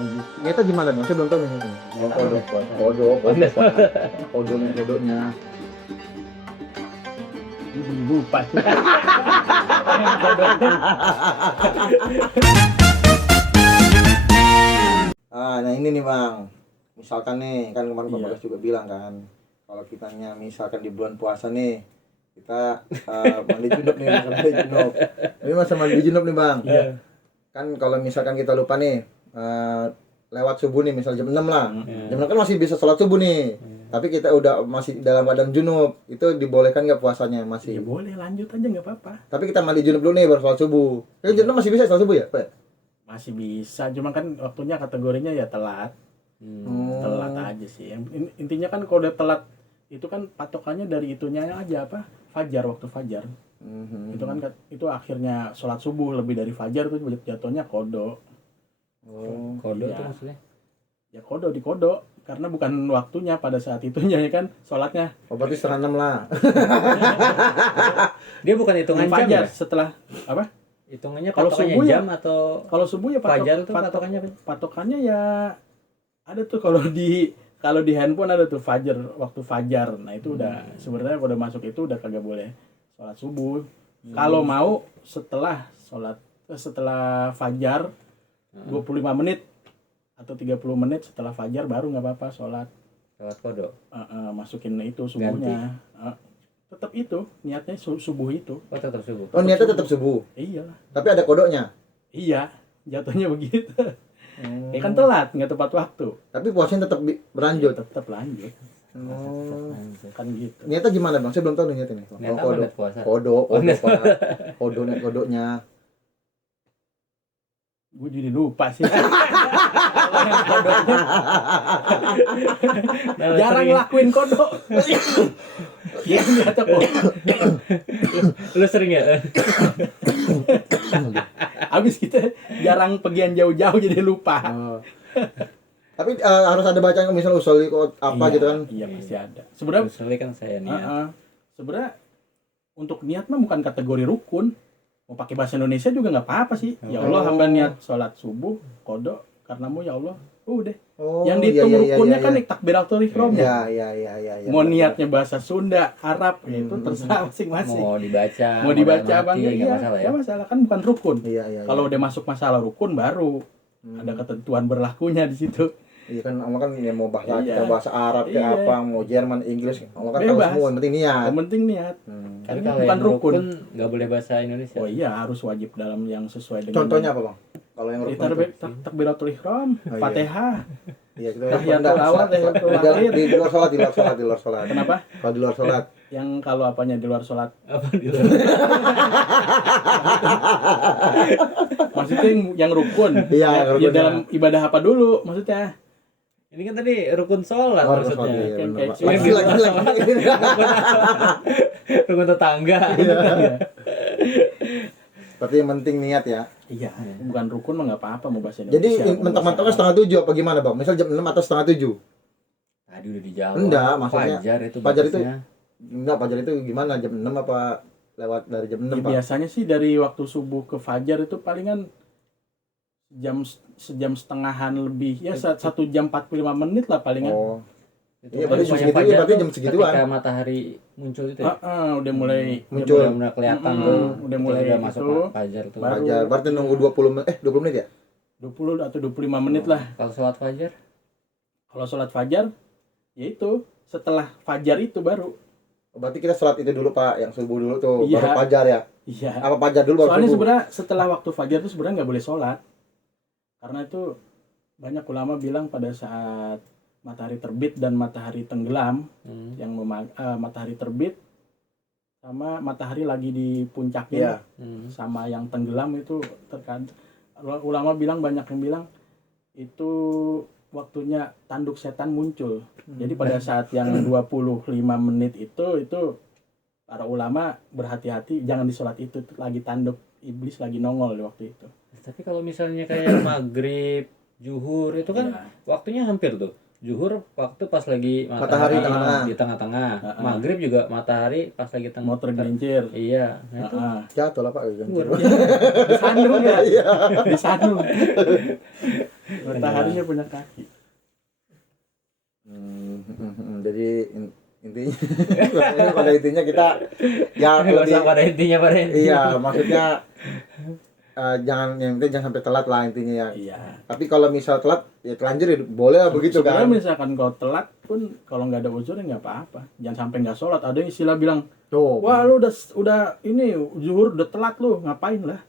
Ternyata gimana dong? Saya belum tahu nih. Kodonya. Lupa sih. Nah ini nih bang, misalkan nih kan kemarin Pak Iya. Bagas juga bilang kan, kalau kitanya misalkan di bulan puasa nih, kita mandi junub nih, masa mandi junub. Ini masa mandi junub nih bang. Iya. Kan kalau misalkan kita lupa nih, lewat subuh nih, misal jam 6 lah. Jam 6 kan masih bisa sholat subuh nih. Tapi kita udah masih dalam keadaan junub, itu dibolehkan nggak puasanya? Ya Masih. boleh, lanjut aja nggak apa-apa. Tapi kita mandi junub dulu nih baru sholat subuh. Kan jam 6 masih bisa sholat subuh ya, Pak? Masih bisa, cuma kan waktunya kategorinya ya telat. Telat aja sih. Intinya kan kalau udah telat itu kan patokannya dari itunya aja apa? Fajar, waktu fajar. Itu kan itu akhirnya sholat subuh lebih dari fajar tuh jatuhnya kodo. Kodo Iya. tuh maksudnya? Ya kodo di kodo karena bukan waktunya pada saat itunya ya kan sholatnya. Oh, berarti setengah 6 lah. Dia bukan hitungan jam fajar ya? setelah apa? Hitungannya Kalau patokannya subuh ya- jam atau Kalau subuh ya fajar tuh patokannya apa? patokannya ya ada tuh kalau di handphone ada tuh fajar, waktu fajar. Nah itu udah sebenarnya udah masuk itu udah kagak boleh sholat subuh. Kalau mau setelah fajar 25 menit atau 30 menit setelah fajar baru nggak apa-apa sholat. Lewat kodo. Masukin itu subuhnya. Tetap itu niatnya subuh itu. Oh, tetap subuh. Oh, niatnya tetap subuh. Iya. Tapi ada kodonya. Iya, jatuhnya begitu. Ya kan telat, nggak tepat waktu. Tapi puasanya tetap berlanjut. Tetap lanjut. Oh. Kan gitu. Niatnya gimana bang? Saya belum tahu nih niatnya nih. Niat apa kodo. niat puasa? Kodo, niat Pak. Kodonya. Gue jadi lupa sih. Nah, Jarang sering- ngelakuin kodo. Iya, niatnya kodo. Lu sering ya? Abis kita jarang pergian jauh-jauh jadi lupa. Oh. Tapi harus ada bacaan misalnya usul apa Iya, gitu kan. Iya pasti ada. Sebenarnya Usulnya kan saya niat. sebenarnya untuk niat mah bukan kategori rukun. Mau pakai bahasa Indonesia juga nggak apa-apa sih. Ya Allah, hamba niat sholat subuh kodo karenamu ya Allah. Udah. Oh, Yang dihitung rukunnya kan iya. takbiratul ihram. Ya. Mau niatnya bahasa Sunda, Arab, ya itu terserah masing-masing. Mau dibaca. Mau dibaca dalam apa hati, enggak? nggak Iya, masalah ya. nggak masalah kan bukan rukun. Iya. Kalau udah masuk masalah rukun baru ada ketentuan berlakunya di situ. Iya kan, Allah kan ya mau bahasa Iya. kita bahasa Arab kayak Iya. apa, mau Jerman, Inggris, Allah kan tahu Bebas. semua, yang penting niat. Yang penting niat. Tapi Ini kalau bukan yang rukun. rukun nggak boleh bahasa Indonesia. Oh iya, harus wajib dalam yang sesuai dengan Contohnya apa bang? Kalau yang rukun itu? takbiratul ihram, Oh, iya. Fatihah. Iya, kita Tahiyatul awal, tahiyatul akhir. di luar sholat. Kenapa? Kalau di luar sholat. Yang kalau apanya di luar sholat? Apa gitu? Maksudnya yang rukun. Iya, yang Ya rukun, dalam ibadah apa dulu maksudnya? Ini kan tadi rukun sholat Oh, maksudnya. sholat, iya, Kan bener, kayak Pak. cuma Lagi. Rukun tetangga. Iya. Berarti yang penting niat ya. Iya, bukan rukun mah nggak apa-apa mau bahasa Jadi Indonesia. mau mentok-mentoknya bahasa 6:30 apa gimana bang? Misal jam 6 atau 6:30? Tadi udah dijawab. Enggak, maksudnya Fajar itu. Fajar itu batasnya. Enggak, fajar itu gimana? Jam 6 apa lewat dari jam 6 Ya, pak? biasanya sih dari waktu subuh ke fajar itu palingan sejam setengahan lebih ya 1 jam 45 menit lah palingan. Oh. Itu Iya, kan berarti semuanya segitu, fajar berarti tuh jam segituan. Ketika matahari muncul itu ya. Udah mulai Muncul. Udah mulai kelihatan Mm-mm, tuh. udah Itu mulai udah masuk itu. fajar tuh. Baru- Fajar, berarti nunggu 20 menit ya? 20 atau 25 menit lah. Kalau sholat fajar Kalau sholat fajar ya itu setelah fajar itu baru. Berarti kita sholat itu dulu pak, yang subuh dulu tuh, Iya. baru fajar ya? Iya. Apa fajar dulu baru Soalnya subuh? sebenarnya setelah waktu fajar itu sebenarnya nggak boleh sholat. Karena itu banyak ulama bilang pada saat matahari terbit dan matahari tenggelam, yang matahari terbit sama matahari lagi di puncaknya sama yang tenggelam itu terkadang ulama bilang banyak yang bilang itu waktunya tanduk setan muncul. Jadi pada saat yang 25 menit itu para ulama berhati-hati jangan disolat itu lagi tanduk iblis lagi nongol di waktu itu. Tapi kalau misalnya kayak maghrib, zuhur itu kan Iya. waktunya hampir tuh. zuhur waktu pas lagi Matahari tengah-tengah. di tengah-tengah. Maghrib juga matahari pas lagi Mau tergelincir. Iya. Nah, itu Jatuh lah Pak. Di Sandung ya. Iya. Di Sandung. Mataharinya punya kaki. Jadi intinya pada intinya kita ya nggak lebih usah pada intinya. iya maksudnya jangan yang penting jangan sampai telat lah intinya ya. Iya. Tapi kalau misal telat ya telanjur ya boleh lah begitu kan. Sebenarnya misalkan kalau telat pun kalau nggak ada uzur ya nggak apa-apa. Jangan sampai nggak sholat. Ada yang istilah bilang, Tuh. wah lu udah ini zuhur udah telat lu ngapain lah?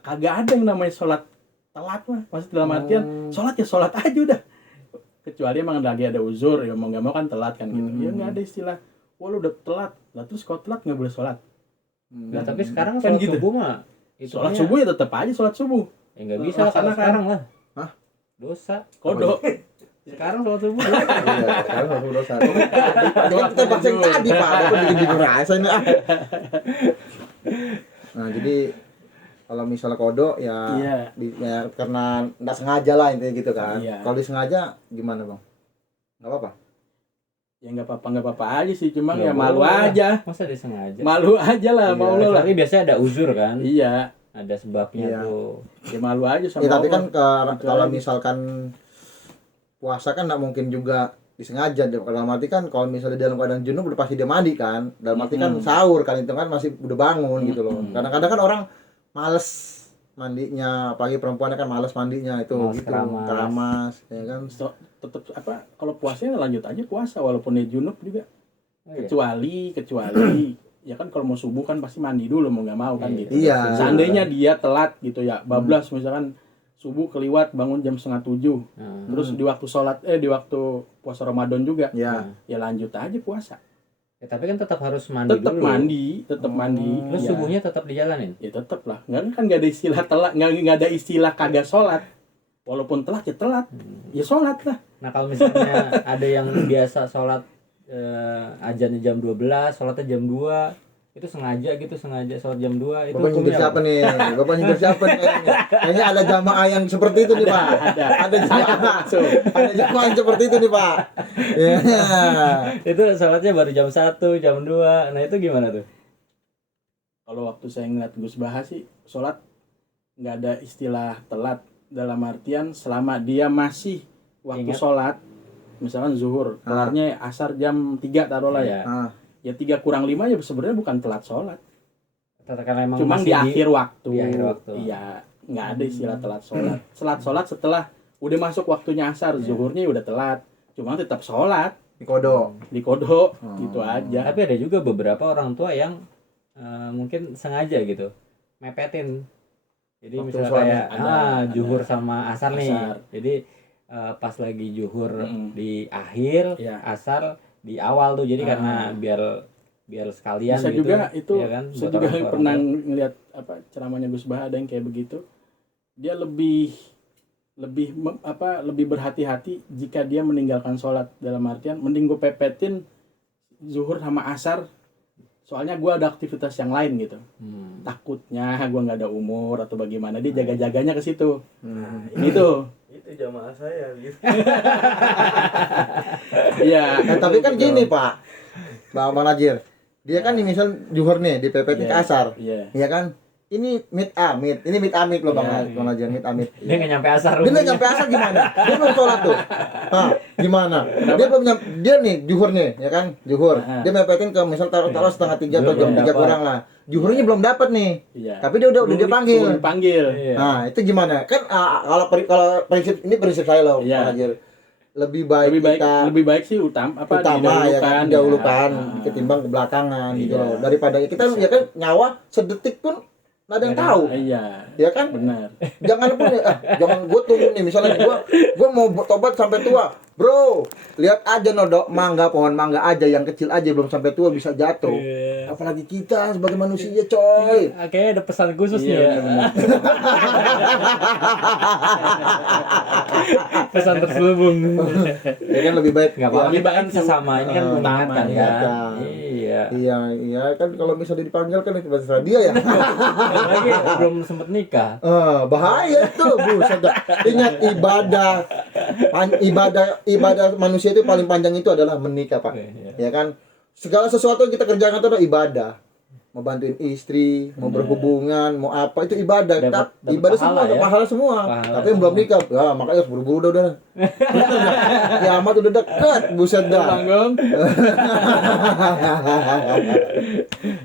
Kagak ada yang namanya sholat telat mah. Maksud dalam artian sholat ya sholat aja udah. Kecuali emang lagi ada uzur ya mau nggak mau kan telat kan gitu. Ya nggak ada istilah, wah lu udah telat. Lah terus kalau telat nggak boleh sholat. Nah, tapi sekarang Kan sholat gitu. subuh mah Sholat subuh ya tetap aja sholat subuh. ya nggak bisa kalau Laksanakan. sekarang lah. Hah? Dosa. Kodok. Sekarang sholat subuh. Iya, sekarang harus dosa. Kita bahas yang tadi Pak, aku bikin rasa ini ah. Nah, jadi kalau misalnya kodok ya, Iya. ya karena nggak sengaja lah intinya gitu kan. Iya. Kalau disengaja gimana Bang? Nggak apa-apa. Ya nggak apa-apa aja sih, cuma Nggak ya malu boleh. aja. Masa disengaja? Malu aja lah, Iya, mau lo lah. Tapi biasanya ada uzur kan? Iya, Ada sebabnya Iya. tuh. ya malu aja sama Ya, tapi Allah. kan Gitu kalau aja. misalkan puasa kan nggak mungkin juga disengaja. Dalam arti kan kalau misalnya dalam keadaan junub udah pasti dia mandi kan. Dalam arti kan sahur kan itu kan masih udah bangun gitu loh. Kadang-kadang kan orang males mandinya, apalagi perempuannya kan males mandinya itu Males gitu. keramas. Keramas ya kan. Tetap apa? Kalau puasanya lanjut aja puasa walaupun dia junub juga. Oh, iya. Kecuali ya kan kalau mau subuh kan pasti mandi dulu mau nggak mau kan Iya. gitu. Iya. Seandainya dia telat gitu ya, bablas misalkan subuh keliwat bangun jam 6:30. Nah, Terus di waktu sholat di waktu puasa Ramadan juga Ya. ya lanjut aja puasa. ya, tapi kan tetap harus mandi Tetap dulu. tetap mandi. Terus Ya. subuhnya tetap dijalanin. Ya tetap lah, nggak ada istilah telat, nggak ada istilah kagak sholat. Walaupun telat ya telat, ya sholat lah. Nah, kalau misalnya ada yang biasa sholat azannya jam 12, sholatnya jam 2, itu sengaja sholat jam 2, itu Bapak nyindir hukumnya siapa apa? nih? Bapak nyindir siapa nih kayaknya? Kayaknya ada jamaah yang seperti itu nih Pak. Ada jamaah. Ada jamaah yang seperti itu nih Pak. Ya. Itu sholatnya baru jam 1, jam 2. Nah, itu gimana tuh? Kalau waktu saya ngeliat Gus Baha sih, sholat nggak ada istilah telat dalam artian selama dia masih waktu Ingat. sholat, misalkan zuhur, kelarnya asar jam 3 taruhlah ya. Ah. Ya 3 kurang 5 ya sebenarnya bukan telat sholat. Karena emang Cuma masih di akhir waktu. di akhir waktu. Iya, nggak ada istilah telat sholat. Sholat setelah udah masuk waktunya asar, zuhurnya udah telat. Cuma tetap sholat Di kodok. di kodok gitu aja. Tapi ada juga beberapa orang tua yang mungkin sengaja gitu mepetin. Jadi Waktu misalnya sholat kayak ada. zuhur sama asar nih. Asar. Jadi pas lagi zuhur Mm-mm. di akhir, Iya. asar di awal tuh. Jadi karena biar sekalian Bisa gitu. juga itu, ya kan? saya Buat juga orang-orang pernah tua. ngeliat apa ceramahnya Gus Baha ada yang kayak begitu. Dia lebih berhati-hati jika dia meninggalkan sholat, dalam artian mending gue pepetin zuhur sama asar, soalnya gue ada aktivitas yang lain gitu. Takutnya gue nggak ada umur atau bagaimana, dia jaga-jaganya ke situ. Ini tuh Itu jamaah saya gitu. iya. Tapi kan gini Pak. Bang Najir. Dia kan nih misal zuhur nih di PPT ke asar. Iya. Iya kan? Ini mit amit. Ini mit amit loh Bang Iya. Najir, mit amit. Dia nggak nyampe asar. Dia nggak nyampe asar gimana? Dia belum sholat tuh. Hah, gimana? Dia belum nyampe, dia nih zuhur nih, ya kan? Zuhur. Nah. Dia mepetin ke misal taruh 1:30 atau jam 3 kurang lah. Zuhurnya belum dapat nih. Iya. Tapi dia udah dia panggil. Belum dipanggil. Iya. Nah, itu gimana? Kan kalau prinsip ini prinsip saya loh, Iya. Bang Najir. Lebih baik Lebih baik sih utama ya kan didahulukan ya. ketimbang ke belakangan gitu Iya. loh. Daripada kita ya kan nyawa sedetik pun nggak ada yang tahu. Iya. Ya kan? Benar. Jangan pun jangan gue tunggu nih misalnya gue mau tobat sampai tua, bro, lihat aja nodok mangga, pohon mangga aja yang kecil aja belum sampai tua bisa jatuh, Iya. apalagi kita sebagai manusia coy. Kayaknya ada pesan khusus nih ya. benar. Pesan terselubung. Ya kan lebih baik Nggak apa-apa, Lebih kita kan baik sesama ini kan utama, mengingatkan ya. kan. Iya. iya kan kalau misalnya dipanggil kan itu bahasa dia ya. Lagi belum sempet nikah. Bahaya tuh buset dah. Ingat ibadah Ibadah manusia itu paling panjang itu adalah menikah, Pak. Ya kan? Segala sesuatu yang kita kerjakan itu adalah ibadah. Mau bantuin istri, mau berhubungan, mau apa itu ibadah. Dapat Ibadah pahala semua, ya. pahala semua. Pahala Tapi yang belum nikah, ya makanya harus buru-buru udah. Kiamat udah dekat, buset dah. Banggung.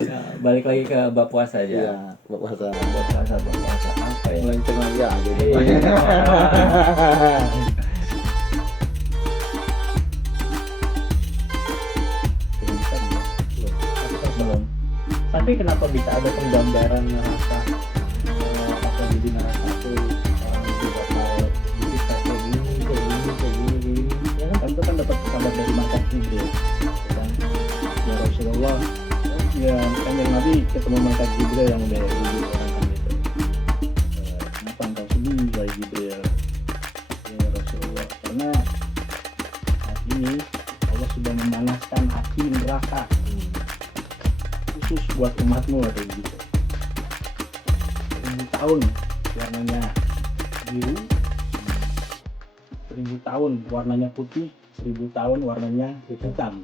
Nah, balik lagi ke bab puasa aja. Iya, puasa. Bab puasa apa ya? Melenceng lagi ya. Belum. Tapi kenapa bisa ada penggambaran neraka? Apa jadi neraka itu orang lebih bakal bisa kayak gini. Ya kan? Kan itu kan dapat kabar dari malaikat Jibril. Kan? Ya Rasulullah, ya kan yang Nabi ketemu malaikat Jibril yang udah wujud orang kan gitu. Kenapa engkau sedih wahai Jibril? Ya Rasulullah, karena saat ini Allah sudah memanaskan api neraka khusus buat umatmu ada gitu. 1000 tahun warnanya biru, 1000 tahun warnanya putih, 1000 tahun warnanya hitam.